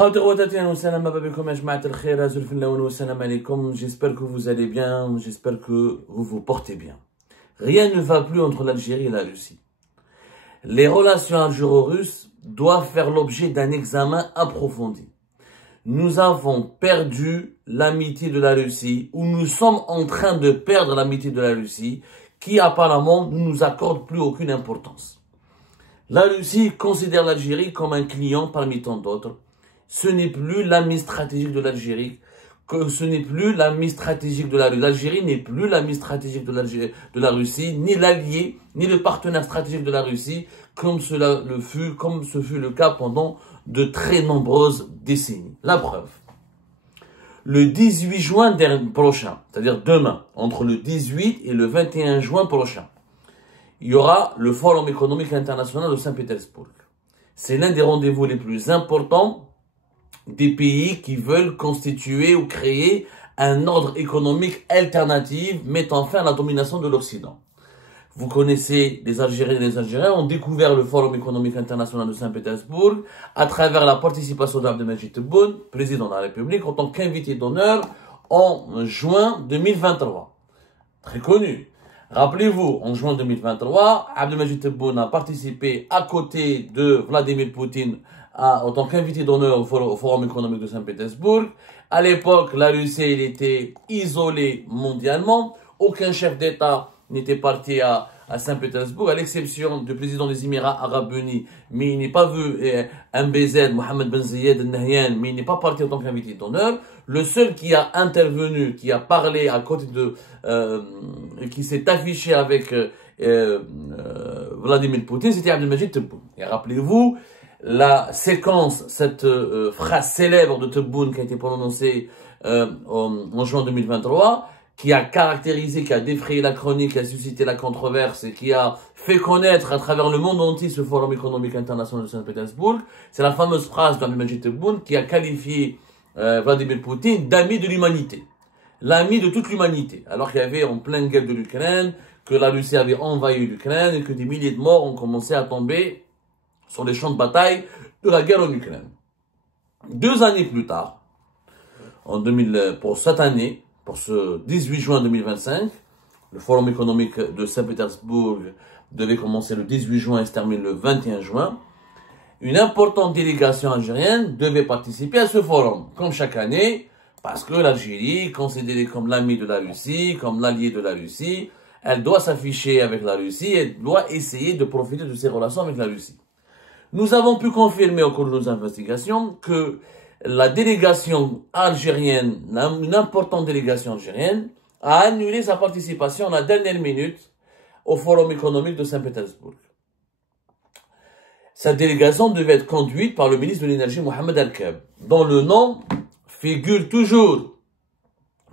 J'espère que vous allez bien, j'espère que vous vous portez bien. Rien ne va plus entre l'Algérie et la Russie. Les relations algéro-russes doivent faire l'objet d'un examen approfondi. Nous avons perdu l'amitié de la Russie, ou nous sommes en train de perdre l'amitié de la Russie, qui apparemment ne nous accorde plus aucune importance. La Russie considère l'Algérie comme un client parmi tant d'autres. Ce n'est plus l'ami stratégique de l'Algérie, ce n'est plus l'ami stratégique de la Russie. L'Algérie n'est plus l'ami stratégique de la Russie, ni l'allié, ni le partenaire stratégique de la Russie, comme ce fut le cas pendant de très nombreuses décennies. La preuve. Le 18 juin prochain, c'est-à-dire demain, entre le 18 et le 21 juin prochain, il y aura le Forum économique international de Saint-Pétersbourg. C'est l'un des rendez-vous les plus importants des pays qui veulent constituer ou créer un ordre économique alternatif mettant fin à la domination de l'Occident. Vous connaissez, les Algériens et les Algériens ont découvert le Forum économique international de Saint-Pétersbourg à travers la participation d'Abdelmadjid Tebboune, président de la République, en tant qu'invité d'honneur en juin 2023. Très connu. Rappelez-vous, en juin 2023, Abdelmadjid Tebboune a participé à côté de Vladimir Poutine en tant qu'invité d'honneur au Forum économique de Saint-Pétersbourg. À l'époque, la Russie était isolée mondialement. Aucun chef d'État n'était parti à Saint-Pétersbourg, à l'exception du président des Émirats Arabes Unis. Mais il n'est pas vu MBZ, Mohamed Ben Zayed Al Nahyan, mais il n'est pas parti en tant qu'invité d'honneur. Le seul qui a intervenu, qui a parlé à côté de, qui s'est affiché avec Vladimir Poutine, c'était Abdelmadjid Tebboune. Et rappelez-vous, la séquence, cette phrase célèbre de Tebboune qui a été prononcée en juin 2023, qui a caractérisé, qui a défrayé la chronique, qui a suscité la controverse et qui a fait connaître à travers le monde entier ce Forum économique international de Saint-Pétersbourg, c'est la fameuse phrase d'Abdelmadjid Tebboune qui a qualifié Vladimir Poutine d'ami de l'humanité. L'ami de toute l'humanité. Alors qu'il y avait en pleine guerre de l'Ukraine, que la Russie avait envahi l'Ukraine et que des milliers de morts ont commencé à tomber sur les champs de bataille de la guerre en Ukraine. 2 années plus tard, pour cette année, pour ce 18 juin 2025, le Forum économique de Saint-Pétersbourg devait commencer le 18 juin et se terminer le 21 juin. Une importante délégation algérienne devait participer à ce forum, comme chaque année, parce que l'Algérie, considérée comme l'ami de la Russie, comme l'allié de la Russie, elle doit s'afficher avec la Russie, elle doit essayer de profiter de ses relations avec la Russie. Nous avons pu confirmer au cours de nos investigations que la délégation algérienne, une importante délégation algérienne, a annulé sa participation à la dernière minute au Forum économique de Saint-Pétersbourg. Cette délégation devait être conduite par le ministre de l'Énergie Mohamed Al-Kab, dont le nom figure toujours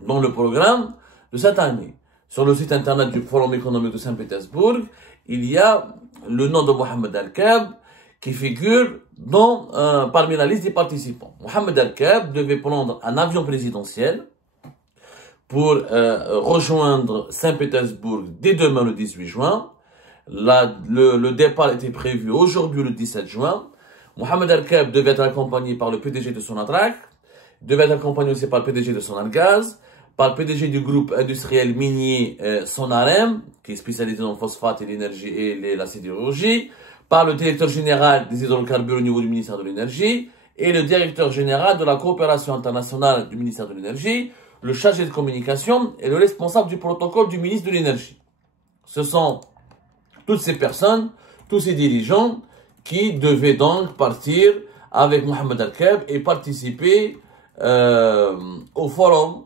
dans le programme de cette année. Sur le site internet du Forum économique de Saint-Pétersbourg, il y a le nom de Mohamed Al-Kab qui figure parmi la liste des participants. Mohamed Al-Kab devait prendre un avion présidentiel pour rejoindre Saint-Pétersbourg dès demain le 18 juin. Le départ était prévu aujourd'hui le 17 juin. Mohamed Al-Kab devait être accompagné par le PDG de Sonatrach, devait être accompagné aussi par le PDG de Sonalgaz, par le PDG du groupe industriel minier Sonarem, qui est spécialisé dans le phosphate et l'énergie et la sidérurgie, par le directeur général des hydrocarbures au niveau du ministère de l'Énergie et le directeur général de la coopération internationale du ministère de l'Énergie, le chargé de communication et le responsable du protocole du ministre de l'Énergie. Ce sont toutes ces personnes, tous ces dirigeants qui devaient donc partir avec Mohamed Al-Kab et participer au Forum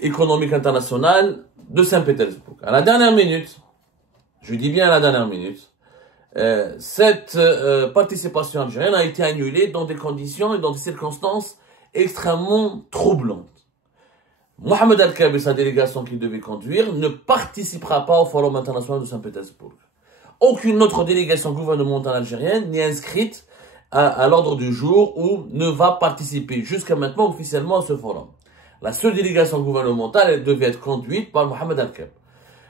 économique international de Saint-Pétersbourg. À la dernière minute, je dis bien à la dernière minute, cette participation algérienne a été annulée dans des conditions et dans des circonstances extrêmement troublantes. Mohamed Al-Kab et sa délégation qu'il devait conduire ne participera pas au Forum international de Saint-Pétersbourg. Aucune autre délégation gouvernementale algérienne n'est inscrite à l'ordre du jour ou ne va participer jusqu'à maintenant officiellement à ce forum. La seule délégation gouvernementale elle devait être conduite par Mohamed Al-Kab.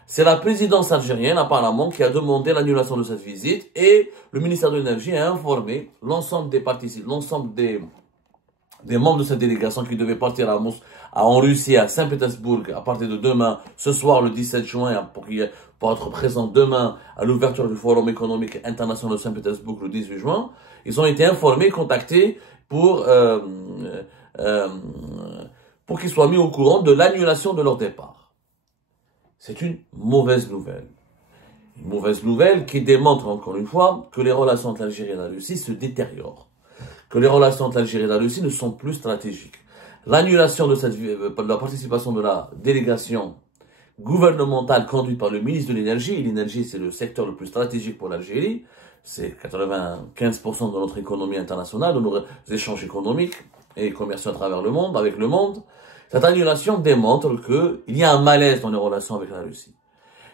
C'est la présidence algérienne, apparemment, qui a demandé l'annulation de cette visite et le ministère de l'Énergie a informé l'ensemble des participants, l'ensemble des membres de cette délégation qui devaient partir en Russie, à Saint-Pétersbourg, à partir de demain, ce soir, le 17 juin, pour être présents demain à l'ouverture du Forum économique international de Saint-Pétersbourg le 18 juin. Ils ont été informés, contactés pour qu'ils soient mis au courant de l'annulation de leur départ. C'est une mauvaise nouvelle. Une mauvaise nouvelle qui démontre encore une fois que les relations entre l'Algérie et la Russie se détériorent. Que les relations entre l'Algérie et la Russie ne sont plus stratégiques. L'annulation de la participation de la délégation gouvernementale conduite par le ministre de l'Énergie, et l'énergie c'est le secteur le plus stratégique pour l'Algérie, c'est 95% de notre économie internationale, de nos échanges économiques et commerciaux à travers le monde, avec le monde. Cette annulation démontre qu'il y a un malaise dans les relations avec la Russie.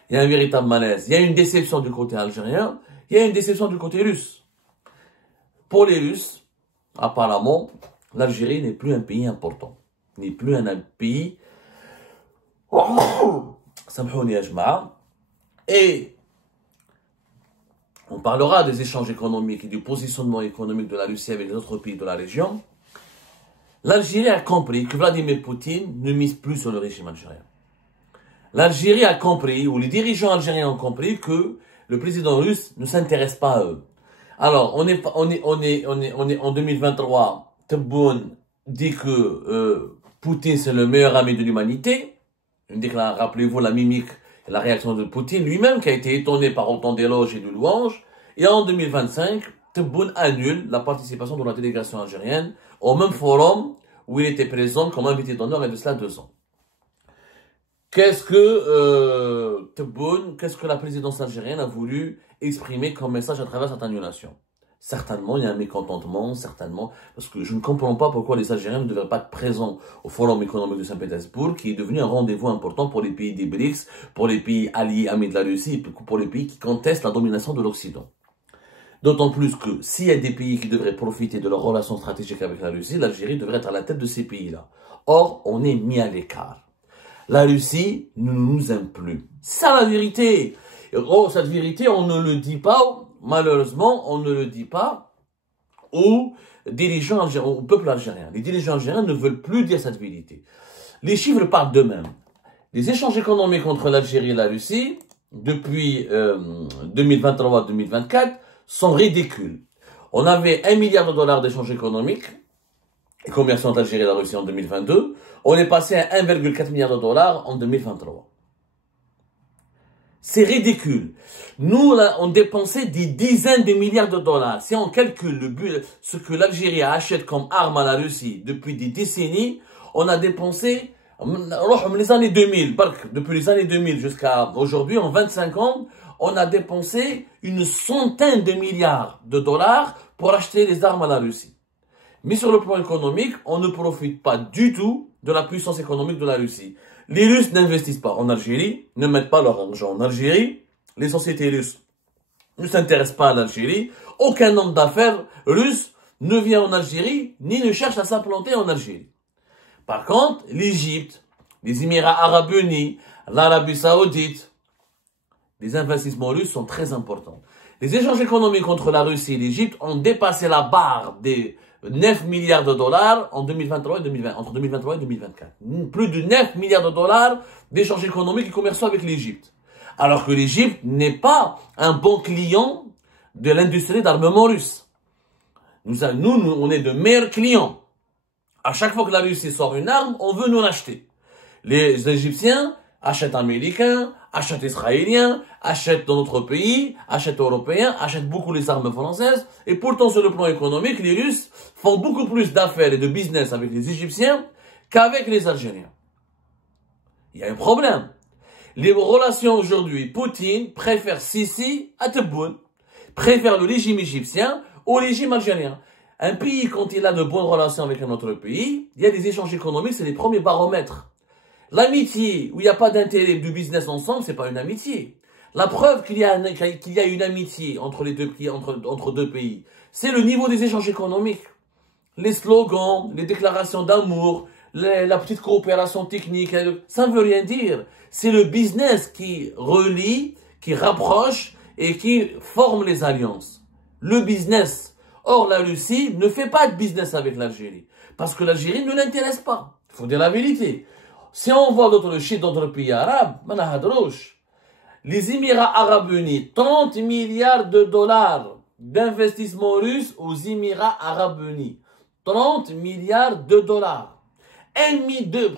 Il y a un véritable malaise. Il y a une déception du côté algérien, il y a une déception du côté russe. Pour les Russes, apparemment, l'Algérie n'est plus un pays important. N'est plus un pays... Et on parlera des échanges économiques et du positionnement économique de la Russie avec les autres pays de la région. L'Algérie a compris que Vladimir Poutine ne mise plus sur le régime algérien. L'Algérie a compris, ou les dirigeants algériens ont compris que le président russe ne s'intéresse pas à eux. Alors, on est en 2023. Tebboune dit que Poutine c'est le meilleur ami de l'humanité. Rappelez-vous la mimique et la réaction de Poutine lui-même qui a été étonné par autant d'éloges et de louanges. Et en 2025, Tebboune annule la participation de la délégation algérienne au même forum où il était présent comme invité d'honneur il y a de cela 2 ans. Qu'est-ce que la présidence algérienne a voulu exprimer comme message à travers cette annulation? Certainement, il y a un mécontentement, certainement, parce que je ne comprends pas pourquoi les Algériens ne devraient pas être présents au Forum économique de Saint-Pétersbourg, qui est devenu un rendez-vous important pour les pays des BRICS, pour les pays alliés, amis de la Russie, et pour les pays qui contestent la domination de l'Occident. D'autant plus que s'il y a des pays qui devraient profiter de leurs relations stratégiques avec la Russie, l'Algérie devrait être à la tête de ces pays-là. Or, on est mis à l'écart. La Russie ne nous aime plus. C'est ça la vérité. Oh, cette vérité, on ne le dit pas, malheureusement, on ne le dit pas aux dirigeants algériens, au peuple algérien. Les dirigeants algériens ne veulent plus dire cette vérité. Les chiffres parlent d'eux-mêmes. Les échanges économiques entre l'Algérie et la Russie, depuis 2023-2024, sont ridicules. On avait 1 milliard de dollars d'échanges économiques et commerciaux entre l'Algérie et la Russie en 2022. On est passé à 1,4 milliard de dollars en 2023. C'est ridicule. Nous, là, on dépensait des dizaines de milliards de dollars. Si on calcule ce que l'Algérie achète comme arme à la Russie depuis des décennies, on a dépensé les années 2000, depuis les années 2000 jusqu'à aujourd'hui, en 25 ans, on a dépensé une centaine de milliards de dollars pour acheter les armes à la Russie. Mais sur le plan économique, on ne profite pas du tout de la puissance économique de la Russie. Les Russes n'investissent pas en Algérie, ne mettent pas leur argent en Algérie. Les sociétés russes ne s'intéressent pas à l'Algérie. Aucun homme d'affaires russe ne vient en Algérie, ni ne cherche à s'implanter en Algérie. Par contre, l'Égypte, les Émirats arabes unis, l'Arabie saoudite, les investissements russes sont très importants. Les échanges économiques entre la Russie et l'Égypte ont dépassé la barre des 9 milliards de dollars en 2023 et 2020, entre 2023 et 2024. Plus de 9 milliards de dollars d'échanges économiques et commerciaux avec l'Égypte. Alors que l'Égypte n'est pas un bon client de l'industrie d'armement russe. Nous, on est de meilleurs clients. À chaque fois que la Russie sort une arme, on veut nous l'acheter. Les Égyptiens achètent américains, achètent israéliens, achètent dans notre pays, achètent européens, achètent beaucoup les armes françaises. Et pourtant, sur le plan économique, les Russes font beaucoup plus d'affaires et de business avec les Égyptiens qu'avec les Algériens. Il y a un problème. Les relations aujourd'hui, Poutine préfère Sisi à Tebboune, préfère le régime égyptien au régime algérien. Un pays, quand il a de bonnes relations avec un autre pays, il y a des échanges économiques, c'est les premiers baromètres. L'amitié, où il n'y a pas d'intérêt du business ensemble, c'est pas une amitié. La preuve qu'il y a une amitié entre les deux pays, entre deux pays, c'est le niveau des échanges économiques. Les slogans, les déclarations d'amour, la petite coopération technique, ça ne veut rien dire. C'est le business qui relie, qui rapproche et qui forme les alliances. Le business. Or, la Russie ne fait pas de business avec l'Algérie. Parce que l'Algérie ne l'intéresse pas. Il faut dire la vérité. Si on voit d'autres chiffres d'autres pays arabes, les Émirats arabes unis, 30 milliards de dollars d'investissement russe aux Émirats arabes unis. 30 milliards de dollars.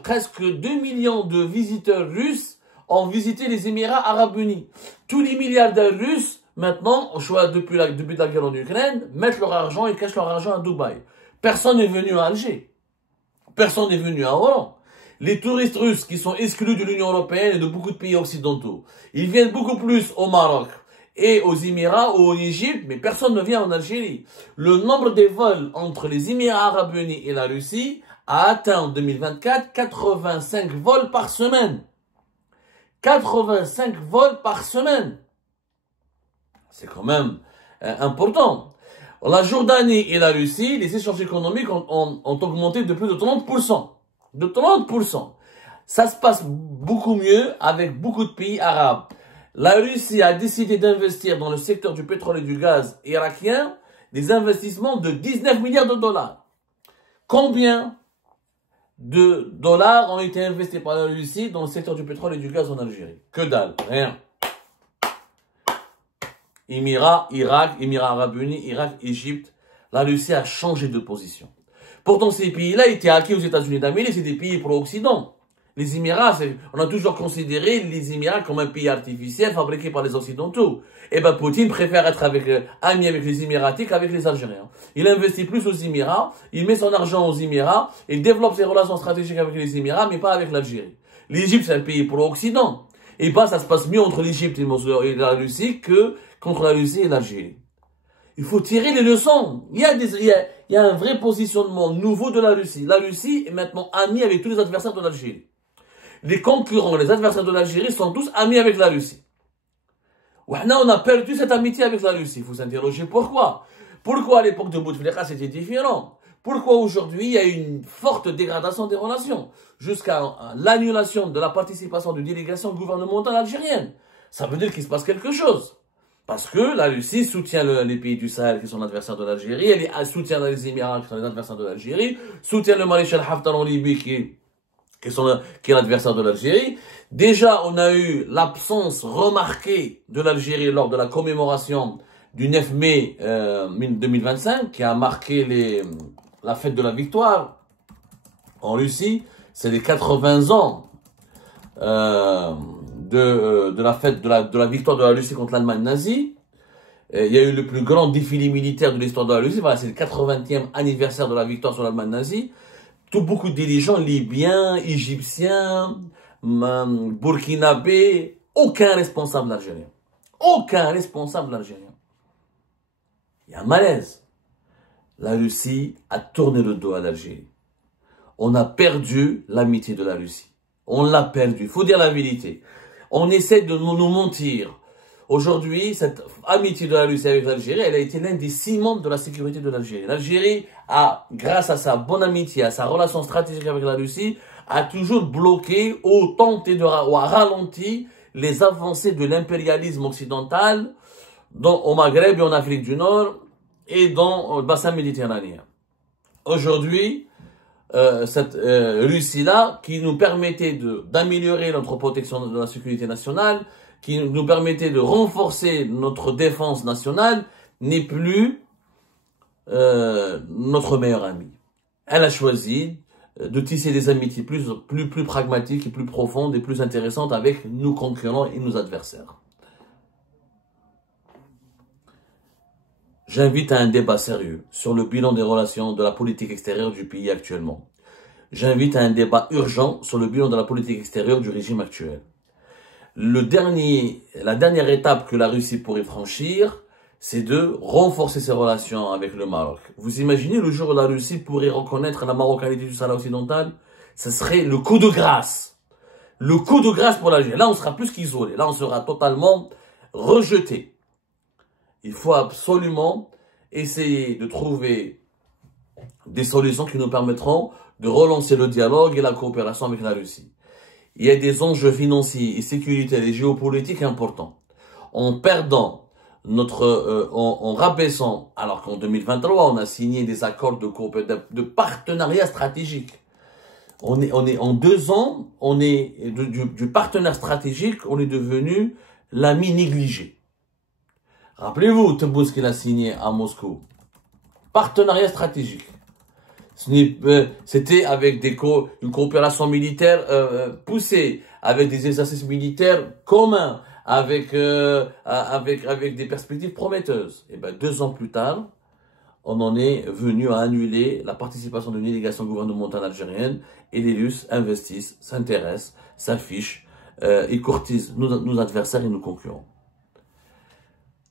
Presque 2 millions de visiteurs russes ont visité les Émirats arabes unis. Tous les milliardaires russes, maintenant, au choix depuis la guerre en Ukraine, mettent leur argent et cachent leur argent à Dubaï. Personne n'est venu à Alger. Personne n'est venu à Oran. Les touristes russes qui sont exclus de l'Union européenne et de beaucoup de pays occidentaux, ils viennent beaucoup plus au Maroc et aux Émirats ou en Égypte, mais personne ne vient en Algérie. Le nombre des vols entre les Émirats arabes unis et la Russie a atteint en 2024 85 vols par semaine. 85 vols par semaine. C'est quand même important. La Jordanie et la Russie, les échanges économiques ont augmenté de plus de 30%. De 30%. Ça se passe beaucoup mieux avec beaucoup de pays arabes. La Russie a décidé d'investir dans le secteur du pétrole et du gaz irakien des investissements de 19 milliards de dollars. Combien de dollars ont été investis par la Russie dans le secteur du pétrole et du gaz en Algérie? Que dalle, rien. Émirats, Irak, Émirats arabes unis, Irak, Égypte, la Russie a changé de position. Pourtant, ces pays-là étaient acquis aux États-Unis d'Amérique, c'est des pays pro-Occident. Les Émirats, on a toujours considéré les Émirats comme un pays artificiel fabriqué par les Occidentaux. Et ben, Poutine préfère être ami avec les Émiratis qu'avec les Algériens. Il investit plus aux Émirats, il met son argent aux Émirats, il développe ses relations stratégiques avec les Émirats, mais pas avec l'Algérie. L'Égypte, c'est un pays pro-Occident. Et ben, ça se passe mieux entre l'Égypte et la Russie que contre la Russie et l'Algérie. Il faut tirer les leçons. Il y a un vrai positionnement nouveau de la Russie. La Russie est maintenant amie avec tous les adversaires de l'Algérie. Les concurrents, les adversaires de l'Algérie sont tous amis avec la Russie. On a perdu cette amitié avec la Russie. Il faut s'interroger pourquoi. Pourquoi à l'époque de Bouteflika c'était différent? Pourquoi aujourd'hui il y a une forte dégradation des relations jusqu'à l'annulation de la participation de délégations gouvernementales algériennes? Ça veut dire qu'il se passe quelque chose. Parce que la Russie soutient les pays du Sahel qui sont l'adversaire de l'Algérie, elle soutient les Émirats qui sont les adversaires de l'Algérie, soutient le maréchal Haftar en Libye qui est l'adversaire de l'Algérie. Déjà, on a eu l'absence remarquée de l'Algérie lors de la commémoration du 9 mai 2025 qui a marqué la fête de la victoire en Russie. C'est les 80 ans de la fête de la victoire de la Russie contre l'Allemagne nazie. Il y a eu le plus grand défilé militaire de l'histoire de la Russie. Voilà, c'est le 80e anniversaire de la victoire sur l'Allemagne nazie. Beaucoup de dirigeants libyens, égyptiens, burkinabés, aucun responsable algérien. Aucun responsable algérien. Il y a un malaise. La Russie a tourné le dos à l'Algérie. On a perdu l'amitié de la Russie. On l'a perdu. Il faut dire la vérité. On essaie de nous mentir. Aujourd'hui, cette amitié de la Russie avec l'Algérie, elle a été l'un des ciments de la sécurité de l'Algérie. L'Algérie a, grâce à sa bonne amitié, à sa relation stratégique avec la Russie, a toujours bloqué ou tenté ou a ralenti les avancées de l'impérialisme occidental au Maghreb et en Afrique du Nord et dans le bassin méditerranéen. Aujourd'hui, cette Russie-là, qui nous permettait d'améliorer notre protection de la sécurité nationale, qui nous permettait de renforcer notre défense nationale, n'est plus notre meilleure amie. Elle a choisi de tisser des amitiés plus pragmatiques et plus profondes et plus intéressantes avec nos concurrents et nos adversaires. J'invite à un débat sérieux sur le bilan des relations de la politique extérieure du pays actuellement. J'invite à un débat urgent sur le bilan de la politique extérieure du régime actuel. La dernière étape que la Russie pourrait franchir, c'est de renforcer ses relations avec le Maroc. Vous imaginez le jour où la Russie pourrait reconnaître la marocanité du Sahara occidental? Ce serait le coup de grâce. Le coup de grâce pour l'Algérie. Là, on sera plus qu'isolé. Là, on sera totalement rejeté. Il faut absolument essayer de trouver des solutions qui nous permettront de relancer le dialogue et la coopération avec la Russie. Il y a des enjeux financiers et sécuritaires et géopolitiques importants. En perdant en rabaissant, alors qu'en 2023, on a signé des accords de partenariat stratégique. On est en 2 ans, on est du partenaire stratégique, on est devenu l'ami négligé. Rappelez-vous, Tebboune, ce qu'il a signé à Moscou. Partenariat stratégique. C'était avec une coopération militaire poussée, avec des exercices militaires communs, avec des perspectives prometteuses. Et ben 2 ans plus tard, on en est venu à annuler la participation d'une délégation gouvernementale algérienne et les Russes investissent, s'intéressent, s'affichent, ils courtisent nos adversaires et nos concurrents.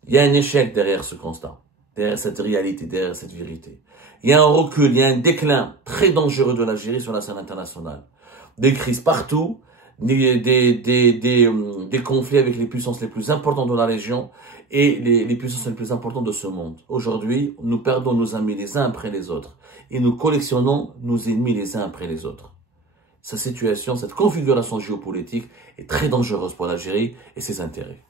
Il y a un échec derrière ce constat, derrière cette réalité, derrière cette vérité. Il y a un recul, il y a un déclin très dangereux de l'Algérie sur la scène internationale. Des crises partout, des conflits avec les puissances les plus importantes de la région et les puissances les plus importantes de ce monde. Aujourd'hui, nous perdons nos amis les uns après les autres et nous collectionnons nos ennemis les uns après les autres. Cette situation, cette configuration géopolitique est très dangereuse pour l'Algérie et ses intérêts.